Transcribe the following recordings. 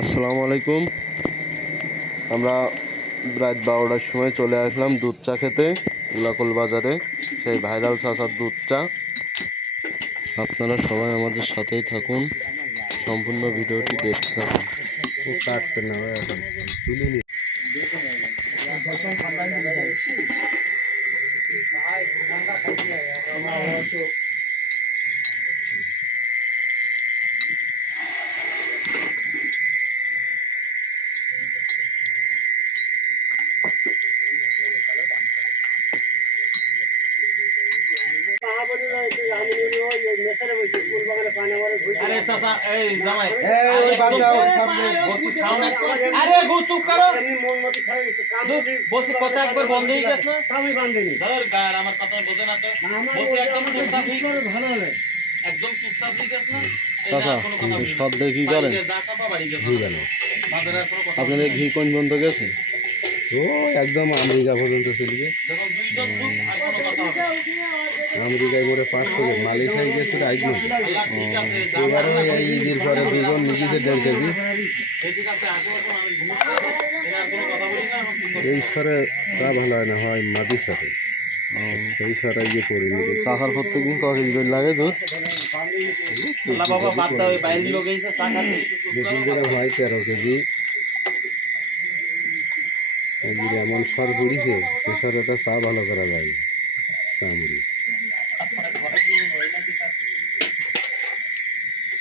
আসসালামু আলাইকুম। আমরা রাত বারোটার সময় চলে আসলাম দুধ চা খেতে উলাকল বাজারে। সেই ভাইরাল চাষার দুধ চা। আপনারা সবাই আমাদের সাথেই থাকুন। সম্পূর্ণ ভিডিওটি দেখতে থাকুন। কাটবে না আরে চাচা এই জামাই। এই, ওই বাদ দাও, ওই সব কথা একবার বন্ধ হয়ে গেছে না? ধর আমার কথা বোঝে না তো। একদম চুপচাপ হয়ে- একদম চুপচাপ হয়ে গেছে না? চাচা দেখি গেল আপনাদের ঘি কোন বন্ধ গেছে? ও একদম আমেরিকা পর্যন্ত চলে গিয়ে দুইজন চুপ আর কোনো কথা। আমেরিকায় মোটে পাঁচশো গে মালয়েশিয়ায় গেছে আইজ যা এবারও এই ঈদের পরে দুজন নিজেদের কেজি এই স্তরে চা ভালো হয় না হয় মাটির সাথে সেই সরাই গিয়ে পড়ে নিয়ে চাষার প্রত্যেকদিন ক কেজি করে লাগে দুধ। বেশি করে হয় তেরো কেজি। এমন সর পড়িছে সে সরটা চা ভালো করা যায় না।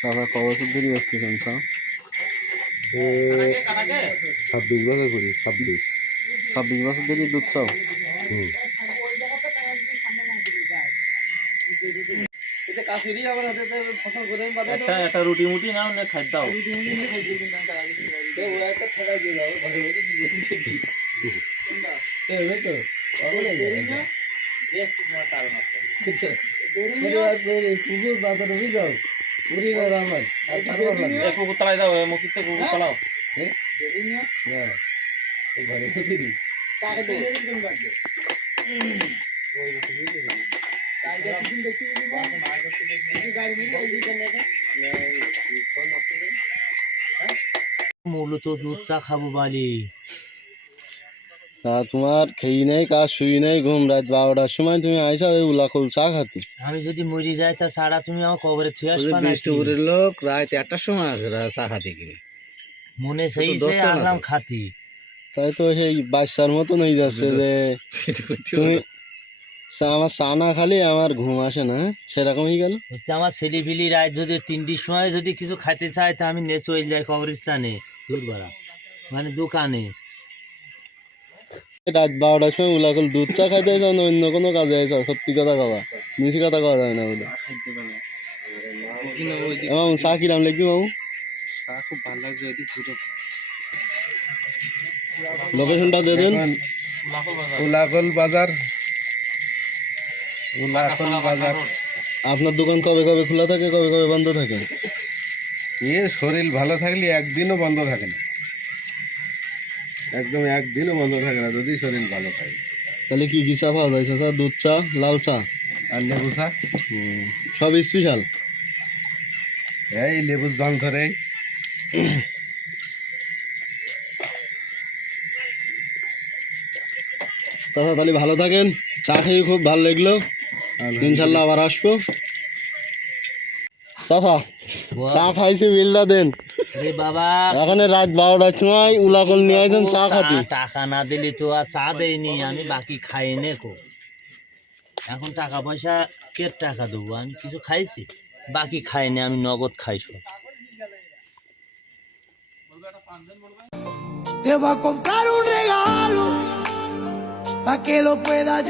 চাষা ক বছর ধরে বসতেছেন কাটাকে। ছাব্বিশ বছর করি ছাব্বিশ। ছাব্বিশ বছর ধরে দুধ চাও? হুম। একটা একটা রুটি মুটি নাও না খাই দাও। এ কুকুর মুখিতে কুকুর তলাও। মূলত দুধ চা খাব বালি। তা তোমার খেয়ে নেই কাজ শুই নেই ঘুম রাত বারোটার সময় তুমি আইসা ওই উলাকল চা খাতে। আমি যদি মরি যাই তা সারা তুমি আমার কবরে থুয়ে আসবা না বিষ্ণুপুরের লোক রাত একটার সময় আসে রা- চা খাতে কিনে মনে সেই সে আসলাম খাতি। তাই তো সেই বাচ্চার মতন হয়ে যাচ্ছে যে তুমি আমার চা না খালি আমার ঘুম আসে না হ্যাঁ? সেরকম হয়ে গেল। হচ্ছে আমার ছেলে ফিলি রাত যদি তিনটির সময় যদি কিছু খাইতে চায় তা আমি নে চলে যাই কবরস্থানে দুধ বাড়া মানে দোকানে। রাত বারোটার সময় উলাকল দুধ চা খাইতে যাও না অন্য কোনো কাজে যাও সত্যি কথা কবা। মিশি কথা কওয়া যায় না বলে মামু চা কিরাম লাগবে মামু? লোকেশনটা দিয়ে দেন। উলাকল বাজার। উলাকল বাজার। আপনার দোকান কবে কবে খোলা থাকে কবে কবে বন্ধ থাকে? এ শরীর ভালো থাকলে একদিনও বন্ধ থাকে না। একদম একদিনও বন্ধ থাকে না যদি শরীর ভালো থাকে। তাহলে কি কি চা পাওয়া যায় চাচা দুধ চা লাল চা? আর লেবু চা? সব স্পেশাল এই লেবুর জং ধরে চাচা তাহলে ভালো থাকেন। চা খেয়ে খুব ভালো লাগল। ইনশাল্লাহ আবার আসব। চাচা চা খাইছে বিলটা দেন। বাবা। এখন রাত বারোটার সময় উলাকল নিয়ে আসেন চা খাতে। টাকা না দিলে তো আর চা দেয়নি আমি বাকি খাই নে কো। এখন টাকা পয়সা কে টাকা দেবো? আমি কিছু খাইছি? বাকি খাইনি আমি নগদ খাই সব। Te voy a comprar un regalo para que lo puedas